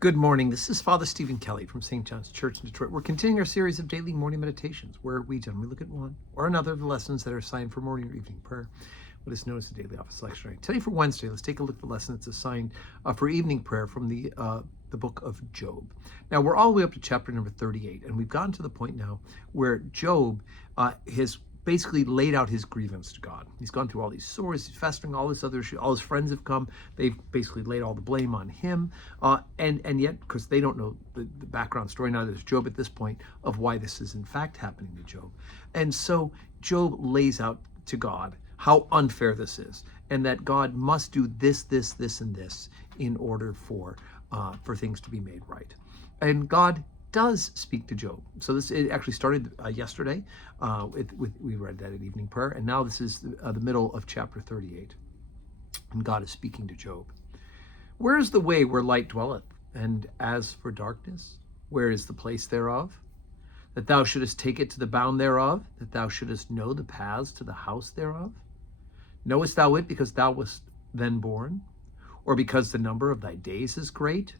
Good morning. This is Father Stephen Kelly from St. John's Church in Detroit. We're continuing our series of daily morning meditations where we generally look at one or another of the lessons that are assigned for morning or evening prayer, what is known as the daily office lectionary. Today for Wednesday, let's take a look at the lesson that's assigned for evening prayer from the book of Job. Now, we're all the way up to chapter number 38, and we've gotten to the point now where Job has basically laid out his grievance to God. He's gone through all these sores, he's festering, all this other shit. All his friends have come. They've basically laid all the blame on him. And yet, because they don't know the background story, now there's Job at this point, of why this is in fact happening to Job. And so Job lays out to God how unfair this is, and that God must do this, and this in order for things to be made right. And God does speak to Job. So it actually started yesterday. We read that at evening prayer, and now this is the middle of chapter 38, and God is speaking to Job. Where is the way where light dwelleth? And as for darkness, where is the place thereof? That thou shouldest take it to the bound thereof, that thou shouldest know the paths to the house thereof? Knowest thou it because thou wast then born, or because the number of thy days is great?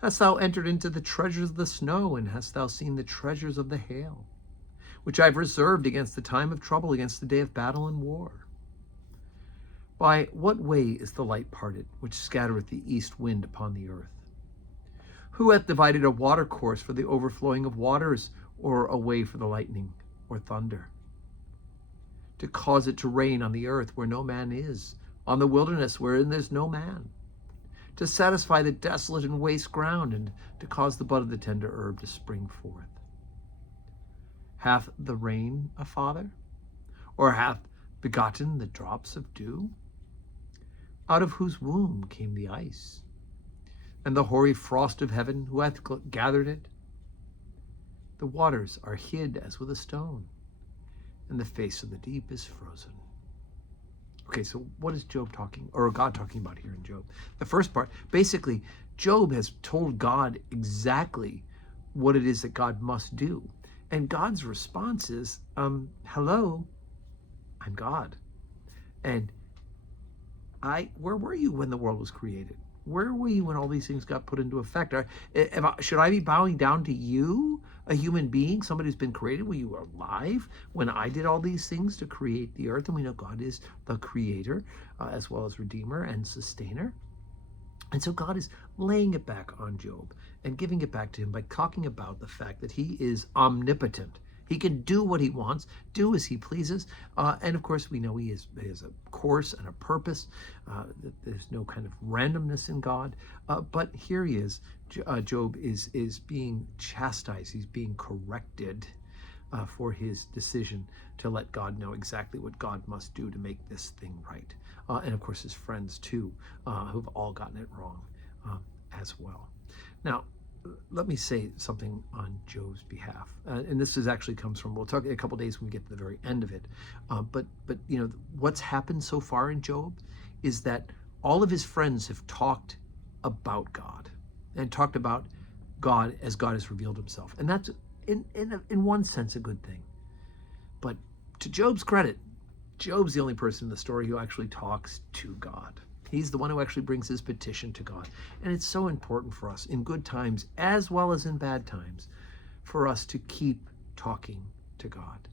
Hast thou entered into the treasures of the snow, and hast thou seen the treasures of the hail, which I have reserved against the time of trouble, against the day of battle and war? By what way is the light parted, which scattereth the east wind upon the earth? Who hath divided a water course for the overflowing of waters, or a way for the lightning or thunder? To cause it to rain on the earth where no man is, on the wilderness wherein there's no man, to satisfy the desolate and waste ground, and to cause the bud of the tender herb to spring forth. Hath the rain a father, or hath begotten the drops of dew? Out of whose womb came the ice, and the hoary frost of heaven? Who hath gathered it? The waters are hid as with a stone, and the face of the deep is frozen. Okay, so what is Job talking, or God talking about here in Job? The first part, basically, Job has told God exactly what it is that God must do. And God's response is, hello, I'm God. And where were you when the world was created? Where were you when all these things got put into effect? Should I be bowing down to you, a human being, somebody who's been created? Were you alive when I did all these things to create the earth? And we know God is the creator, as well as redeemer and sustainer. And so God is laying it back on Job and giving it back to him by talking about the fact that he is omnipotent. He can do what he wants, do as he pleases. And of course, we know he has a course and a purpose. That there's no kind of randomness in God. But here he is. Job is being chastised. He's being corrected for his decision to let God know exactly what God must do to make this thing right. And of course, his friends too, who've all gotten it wrong as well. Now, let me say something on Job's behalf, and this actually comes from, we'll talk in a couple days when we get to the very end of it. But you know, what's happened so far in Job is that all of his friends have talked about God and talked about God as God has revealed himself, and that's in one sense a good thing. But to Job's credit, Job's the only person in the story who actually talks to God. He's the one who actually brings his petition to God. And it's so important for us in good times as well as in bad times for us to keep talking to God.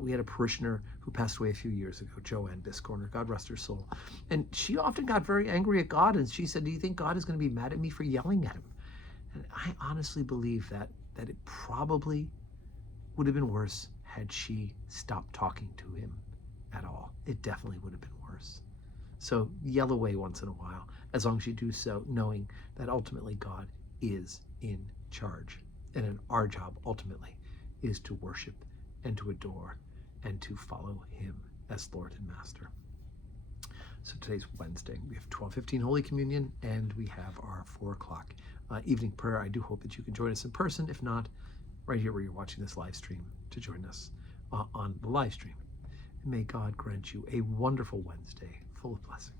We had a parishioner who passed away a few years ago, Joanne Biscorner, God rest her soul. And she often got very angry at God, and she said, do you think God is going to be mad at me for yelling at him? And I honestly believe that it probably would have been worse had she stopped talking to him at all. It definitely would have been worse. So yell away once in a while, as long as you do so knowing that ultimately God is in charge. And our job ultimately is to worship and to adore and to follow him as Lord and Master. So today's Wednesday. We have 12:15 Holy Communion, and we have our 4 o'clock evening prayer. I do hope that you can join us in person. If not, right here where you're watching this live stream, to join us on the live stream. And may God grant you a wonderful Wednesday full of blessings.